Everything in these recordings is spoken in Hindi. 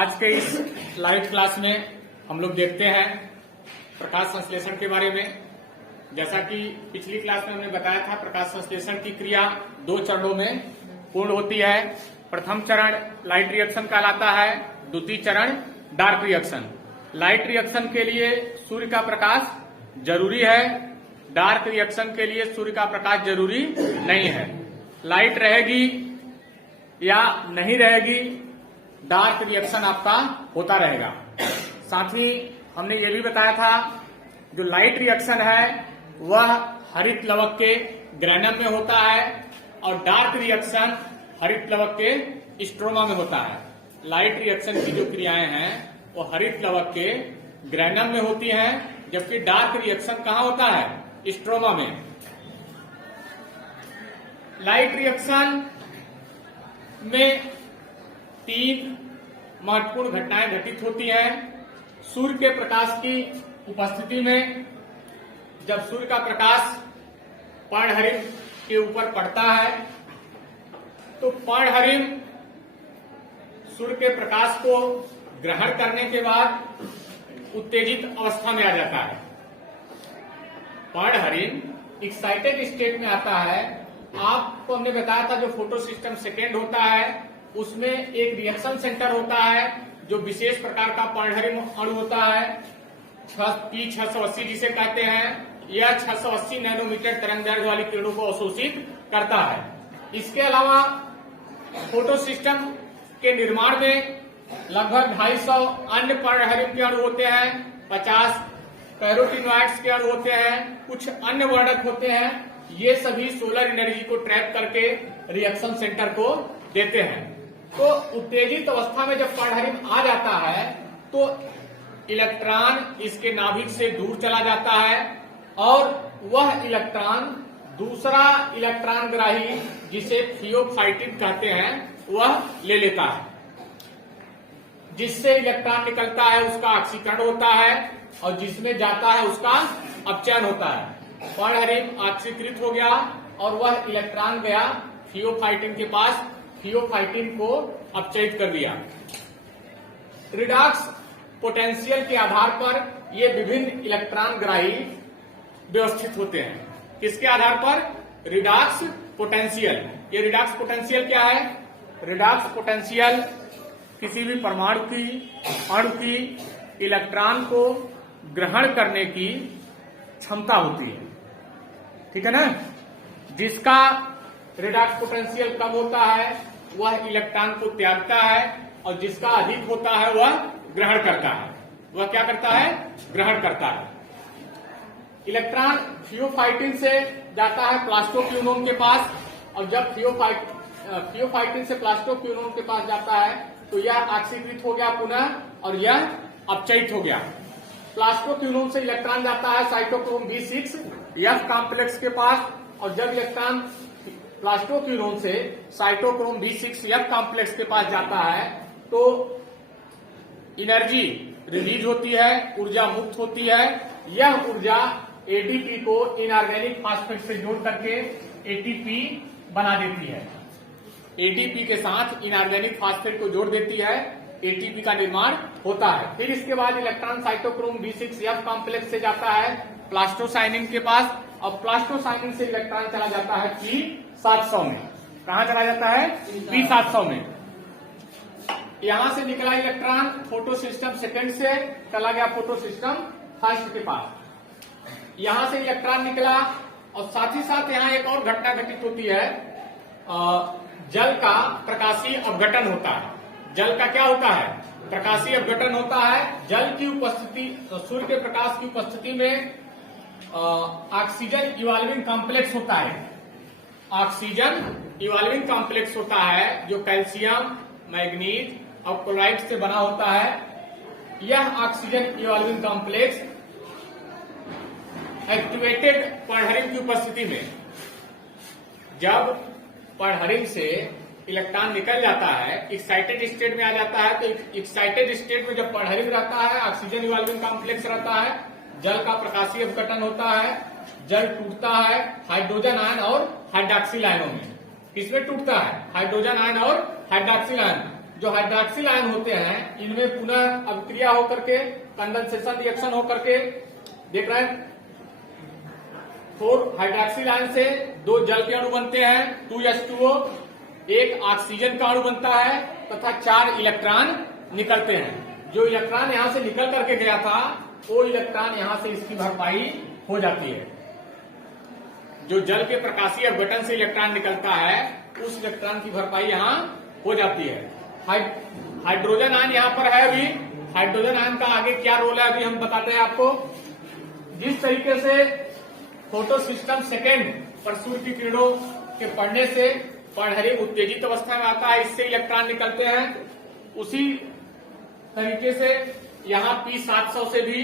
आज के इस लाइव क्लास में हम लोग देखते हैं प्रकाश संश्लेषण के बारे में। जैसा कि पिछली क्लास में हमने बताया था, प्रकाश संश्लेषण की क्रिया 2 चरणों में पूर्ण होती है। प्रथम चरण लाइट रिएक्शन कहलाता है, द्वितीय चरण डार्क रिएक्शन। लाइट रिएक्शन के लिए सूर्य का प्रकाश जरूरी है, डार्क रिएक्शन के लिए सूर्य का प्रकाश जरूरी नहीं है। लाइट रहेगी या नहीं रहेगी, डार्क रिएक्शन आपका होता रहेगा। साथ ही हमने ये भी बताया था, जो लाइट रिएक्शन है वह हरित लवक के ग्रैनम में होता है और डार्क रिएक्शन हरित लवक के स्ट्रोमा में होता है। लाइट रिएक्शन की जो क्रियाएं हैं वो हरित लवक के ग्रैनम में होती हैं, जबकि डार्क रिएक्शन कहाँ होता है? स्ट्रोमा में। लाइट रिएक्शन में 3 महत्वपूर्ण घटनाएं घटित होती हैं। सूर्य के प्रकाश की उपस्थिति में, जब सूर्य का प्रकाश पर्णहरिम के ऊपर पड़ता है तो पर्णहरिम सूर्य के प्रकाश को ग्रहण करने के बाद उत्तेजित अवस्था में आ जाता है। पर्णहरिम एक्साइटेड स्टेट में आता है। आपको हमने बताया था, जो फोटो सिस्टम सेकेंड होता है उसमें एक रिएक्शन सेंटर होता है, जो विशेष प्रकार का पर्णहरिम अणु होता है, P680 जिसे कहते हैं। यह 680 नैनोमीटर तरंगदैर्घ्य वाली किरणों को अवशोषित करता है। इसके अलावा फोटो सिस्टम के निर्माण में लगभग 250 अन्य पर्णहरिम के अणु होते हैं, 50 कैरोटीनॉइड्स के अणु होते हैं, कुछ अन्य वर्णक होते हैं। ये सभी सोलर एनर्जी को ट्रैप करके रिएक्शन सेंटर को देते हैं। तो उत्तेजित अवस्था में जब पर्णहरिम आ जाता है तो इलेक्ट्रॉन इसके नाभिक से दूर चला जाता है और वह इलेक्ट्रॉन दूसरा इलेक्ट्रॉन ग्राही, जिसे थियोफाइटिन कहते हैं, वह ले लेता है। जिससे इलेक्ट्रॉन निकलता है उसका ऑक्सीकरण होता है और जिसमें जाता है उसका अपचयन होता है। पर्णहरिम ऑक्सीकृत हो गया और वह इलेक्ट्रॉन गया थियोफाइटिन के पास, थियोफाइटिन को अपचयित कर दिया। रिडॉक्स पोटेंशियल के आधार पर ये विभिन्न इलेक्ट्रॉन ग्राही व्यवस्थित होते हैं। किसके आधार पर? Redox potential. ये रिडॉक्स पोटेंशियल क्या है? रिडॉक्स पोटेंशियल किसी भी परमाणु की, अणु की इलेक्ट्रॉन को ग्रहण करने की क्षमता होती है, ठीक है ना। जिसका रिडॉक्स पोटेंशियल कम होता है वह इलेक्ट्रॉन को त्यागता है और जिसका अधिक होता है वह ग्रहण करता है। वह क्या करता है? ग्रहण करता है। इलेक्ट्रॉन थियोफाइटिन से जाता है प्लास्टोक्यूनोन के पास और जब थियोफाइटिन से प्लास्टोक्यूनोन के पास जाता है तो यह ऑक्सीकृत हो गया पुनः और यह अपचयित हो गया। प्लास्टोक्यूनोन से इलेक्ट्रॉन जाता है साइटोक्रोम B6 F कॉम्प्लेक्स के पास और जब इलेक्ट्रॉन प्लास्टोक्यूनोन से साइटोक्रोम B6 F कॉम्प्लेक्स के पास जाता है तो एनर्जी रिलीज होती है, ऊर्जा मुक्त होती है। यह ऊर्जा एटीपी को इनऑर्गेनिक फास्फेट से जोड़ करके एटीपी बना देती है। एटीपी के साथ इनऑर्गेनिक फास्फेट को जोड़ देती है, एटीपी का निर्माण होता है। फिर इसके बाद electron cytochrome B6 F complex से जाता है प्लास्टोसाइनिन के पास और प्लास्टोसाइनिन से इलेक्ट्रॉन चला जाता है P700 में। कहा चला जाता है? P700 में। यहां से निकला इलेक्ट्रॉन फोटो सिस्टम सेकेंड से चला गया फोटो सिस्टम फर्स्ट के पास। यहां से इलेक्ट्रॉन निकला और साथ ही साथ यहां एक और घटना घटित होती है, जल का प्रकाशीय अपघटन होता है। जल का क्या होता है? प्रकाशीय अपघटन होता है। जल की उपस्थिति, सूर्य के प्रकाश की उपस्थिति में ऑक्सीजन इवॉल्विंग कॉम्प्लेक्स होता है। ऑक्सीजन इवॉल्विंग कॉम्प्लेक्स होता है जो कैल्शियम, मैग्नीज और क्लोराइड से बना होता है। यह ऑक्सीजन इवॉल्विंग कॉम्प्लेक्स एक्टिवेटेड पर्णहरिम की उपस्थिति में, जब पर्णहरिम से इलेक्ट्रॉन निकल जाता है, एक्साइटेड स्टेट में आ जाता है, तो एक्साइटेड स्टेट में जब पर्णहरिम रहता है, ऑक्सीजन इवॉल्विंग कॉम्प्लेक्स रहता है, जल का प्रकाशीय अपघटन होता है, जल टूटता है हाइड्रोजन आयन और हाइड्रॉक्सिल आयनों में। किसमें टूटता है? हाइड्रोजन आयन और हाइड्रॉक्सिल आयन। जो हाइड्रॉक्सिल आयन होते हैं इनमें पुनः अभिक्रिया होकर के कंडेंसेशन रिएक्शन होकर के देख रहे हैं 4 हाइड्रॉक्सिल आयन से 2 जल के अणु बनते हैं 2H2O, 1 ऑक्सीजन का अणु बनता है तथा 4 इलेक्ट्रॉन निकलते हैं। जो इलेक्ट्रॉन यहां से निकल करके गया था वो इलेक्ट्रॉन यहां से इसकी भरपाई हो जाती है। जो जल के प्रकाशीय अपघटन से इलेक्ट्रॉन निकलता है उस इलेक्ट्रॉन की भरपाई यहां हो जाती है। हाइड्रोजन आयन यहां पर है। अभी हाइड्रोजन आयन का आगे क्या रोल है अभी हम बताते हैं आपको। जिस तरीके से फोटो सिस्टम सेकेंड पर सूर्य की किरणों के पड़ने से पराबैंगनी उत्तेजित अवस्था में आता है, इससे इलेक्ट्रॉन निकलते हैं, उसी तरीके से यहाँ P700 से भी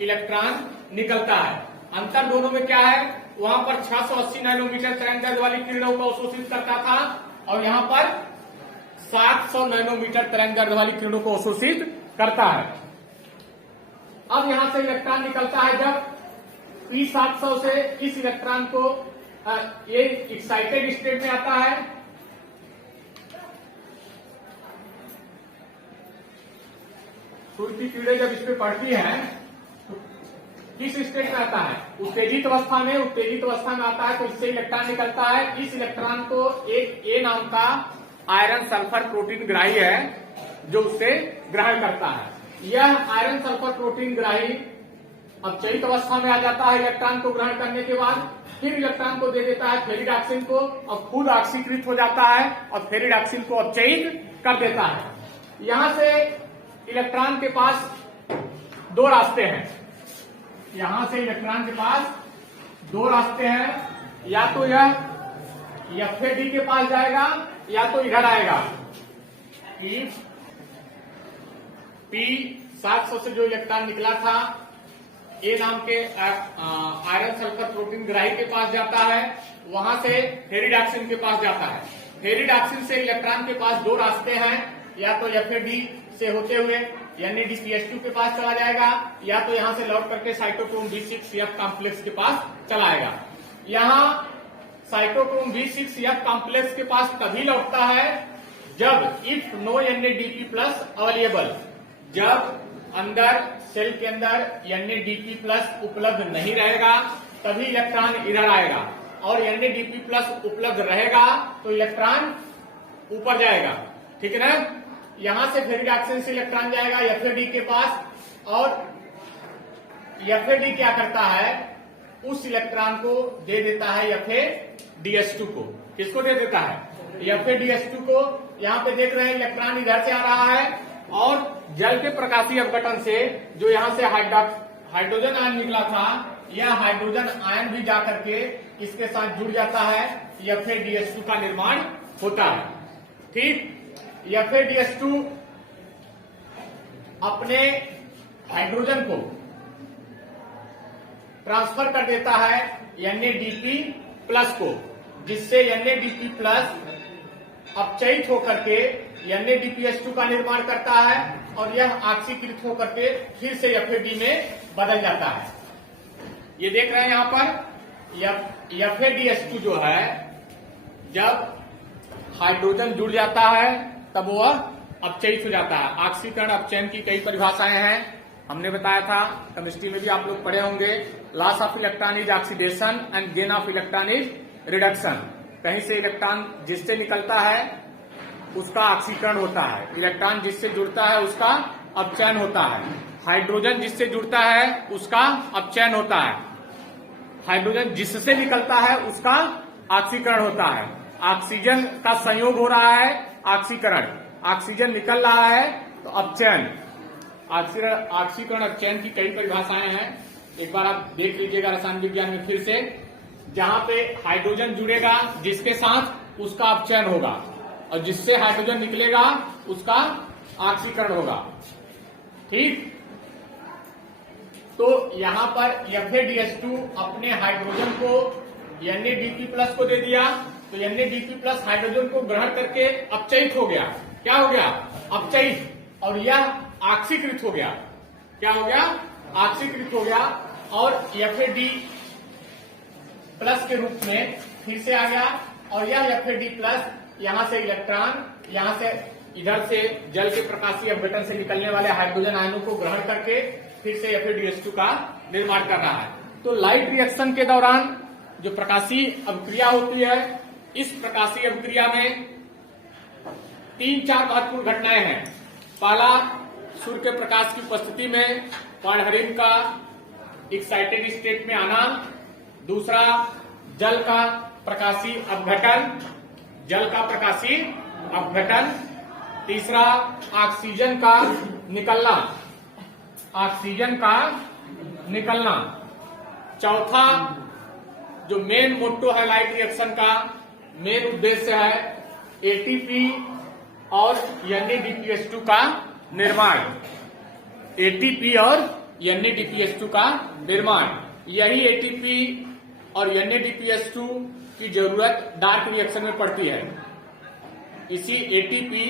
इलेक्ट्रॉन निकलता है। अंतर दोनों में क्या है, वहां पर 680 नैनोमीटर तरंगदैर्घ्य वाली किरणों को अवशोषित करता था और यहाँ पर 700 नैनोमीटर तरंगदैर्घ्य वाली किरणों को अवशोषित करता है। अब यहां से इलेक्ट्रॉन निकलता है जब P700 से इस इलेक्ट्रॉन को ये एक्साइटेड स्टेट में आता है, सूर्य की किरणें जब इस पे पड़ती हैं तो किस स्टेट में आता है, उत्तेजित अवस्था में। उत्तेजित अवस्था में आता है तो इससे इलेक्ट्रॉन निकलता है। इस इलेक्ट्रॉन को एक ए नाम का आयरन सल्फर प्रोटीन ग्राही है जो उसे ग्रहण करता है। यह आयरन सल्फर प्रोटीन ग्राही अपचयित अवस्था में आ जाता है इलेक्ट्रॉन को ग्रहण करने के बाद, फिर इलेक्ट्रॉन को दे देता है फेरिडॉक्सिन को और खुद ऑक्सीकृत हो जाता है और फेरिडॉक्सिन को अपचयित कर देता है। यहां से इलेक्ट्रॉन के पास 2 रास्ते हैं। यहां से इलेक्ट्रॉन के पास 2 रास्ते हैं, या तो यह FAD के पास जाएगा या तो इधर आएगा। P700 से जो इलेक्ट्रॉन निकला था ए नाम के आयरन सल्फर प्रोटीन ग्राही के पास जाता है, वहां से फेरिडॉक्सिन के पास जाता है। फेरिडॉक्सिन से इलेक्ट्रॉन के पास 2 रास्ते हैं, या तो FAD से होते हुए NADPH2 के पास चला जाएगा या तो यहां से लौट करके साइटोक्रोम B6F कॉम्प्लेक्स के पास चला आएगा। यहां साइटोक्रोम B6F कॉम्प्लेक्स के पास तभी लौटता है जब इफ नो NADP+ अवेलेबल, जब अंदर सेल के अंदर NADP+ उपलब्ध नहीं रहेगा तभी इलेक्ट्रॉन इधर आएगा, और NADP+ उपलब्ध रहेगा तो इलेक्ट्रॉन ऊपर जाएगा। ठीक है ना। यहां से फेरिडॉक्सिन से इलेक्ट्रॉन जाएगा FAD के पास, और FAD क्या करता है, उस इलेक्ट्रॉन को दे देता है FADH2 को। किसको दे देता है, FADH2 को। यहां पे देख रहे हैं इलेक्ट्रॉन इधर से आ रहा है और जल के प्रकाशीय अपघटन से जो यहां से हाइड्रोजन आयन निकला था, यह हाइड्रोजन आयन भी जाकर के इसके साथ जुड़ जाता है, FADH2 का निर्माण होता है। ठीक। FADH2 अपने हाइड्रोजन को ट्रांसफर कर देता है NADP+ को, जिससे NADP+ अपचयित होकर के NADPH2 का निर्माण करता है और यह ऑक्सीकृत होकर के फिर से FAD में बदल जाता है। ये देख रहे हैं यहां पर FADH2 जो है जब हाइड्रोजन जुड़ जाता है तब वह अपचयित हो जाता है। ऑक्सीकरण अपचयन की कई परिभाषाएं हैं, हमने बताया था, केमिस्ट्री में भी आप लोग पढ़े होंगे। Loss of electron is oxidation and gain of electron is reduction. कहीं से इलेक्ट्रॉन जिससे निकलता है उसका ऑक्सीकरण होता है, इलेक्ट्रॉन जिससे जुड़ता है उसका अपचयन होता है, हाइड्रोजन जिससे जुड़ता है उसका अपचयन होता है, हाइड्रोजन जिससे निकलता है उसका ऑक्सीकरण होता है, ऑक्सीजन का संयोग हो रहा है ऑक्सीकरण, ऑक्सीजन निकल रहा है तो अपचयन। ऑक्सीकरण अपचयन की कई परिभाषाएं हैं, एक बार आप देख लीजिएगा रसायन विज्ञान में फिर से। जहां पे हाइड्रोजन जुड़ेगा जिसके साथ उसका अपचयन होगा और जिससे हाइड्रोजन निकलेगा उसका ऑक्सीकरण होगा। ठीक। तो यहां पर FADH2 अपने हाइड्रोजन को NADP+ को दे दिया तो NADP+ हाइड्रोजन को ग्रहण करके अपचयित हो गया। क्या हो गया, अपचयित, और यह ऑक्सीकृत हो गया। क्या हो गया, ऑक्सीकृत हो गया और FAD+ के रूप में फिर से आ गया और यह FAD+ यहां से इलेक्ट्रॉन यहां से इधर से जल के प्रकाशीय अपघटन से निकलने वाले हाइड्रोजन आयनों को ग्रहण करके फिर से FeDH2 का निर्माण कर रहा है। तो लाइट रिएक्शन के दौरान जो प्रकाशीय अभिक्रिया होती है, इस प्रकाशीय अभिक्रिया में 3-4 महत्वपूर्ण घटनाएं हैं। पहला, सूर्य के प्रकाश की उपस्थिति में क्वार्डहरिन का एक्साइटेड स्टेट में आना। दूसरा, जल का प्रकाशीय अपघटन। तीसरा, ऑक्सीजन का निकलना। चौथा, जो मेन मोटो है लाइट रिएक्शन का, मेन उद्देश्य है एटीपी और NADPH2 का निर्माण। यही एटीपी और NADPH2 की जरूरत डार्क रिएक्शन में पड़ती है। इसी एटीपी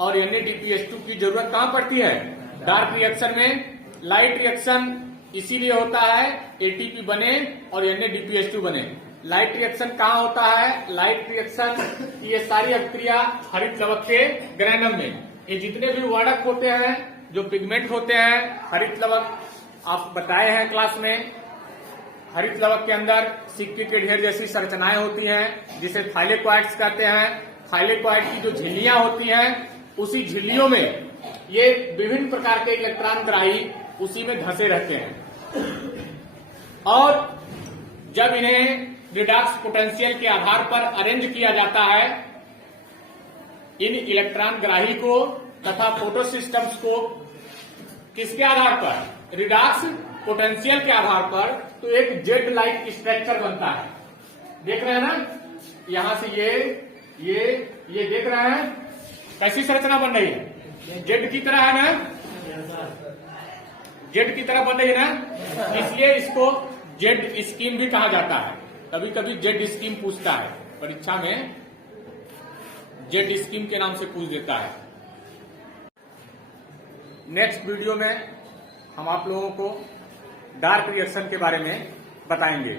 और NADPH2 की जरूरत कहां पड़ती है? डार्क रिएक्शन में। लाइट रिएक्शन इसीलिए होता है एटीपी बने और NADPH2 बने। लाइट रिएक्शन कहाँ होता है? लाइट रिएक्शन ये सारी अभिक्रिया हरित लवक के ग्रैनम में। ये जितने भी वर्णक होते हैं, जो पिगमेंट होते हैं, हरित लवक आप बताए हैं क्लास में। हरित लवक के अंदर सिक्के के ढेर जैसी संरचनाएं होती हैं, जिसे थाइलेकोइड्स कहते हैं। थाइलेकोइड की जो झिल्लियां होती हैं, उसी झिल्लियों में ये विभिन्न प्रकार के इलेक्ट्रॉन ग्राही उसी में धंसे रहते हैं। और जब इन्हें रिडॉक्स पोटेंशियल के आधार पर अरेंज किया जाता है, इन इलेक्ट्रॉन ग्राही को तथा फोटोसिस्टम्स को किसके आधार पर? रिडॉक्स पोटेंशियल के आधार पर, तो एक जेड लाइक स्ट्रक्चर बनता है। देख रहे हैं ना, यहां से ये देख रहे हैं कैसी संरचना बन रही है? जेड की तरह है ना, जेड की तरह बन रही है ना, इसलिए इसको जेड स्कीम भी कहा जाता है। कभी कभी जेड स्कीम पूछता है परीक्षा में, जेड स्कीम के नाम से पूछ देता है। नेक्स्ट वीडियो में हम आप लोगों को डार्क रिएक्शन के बारे में बताएंगे।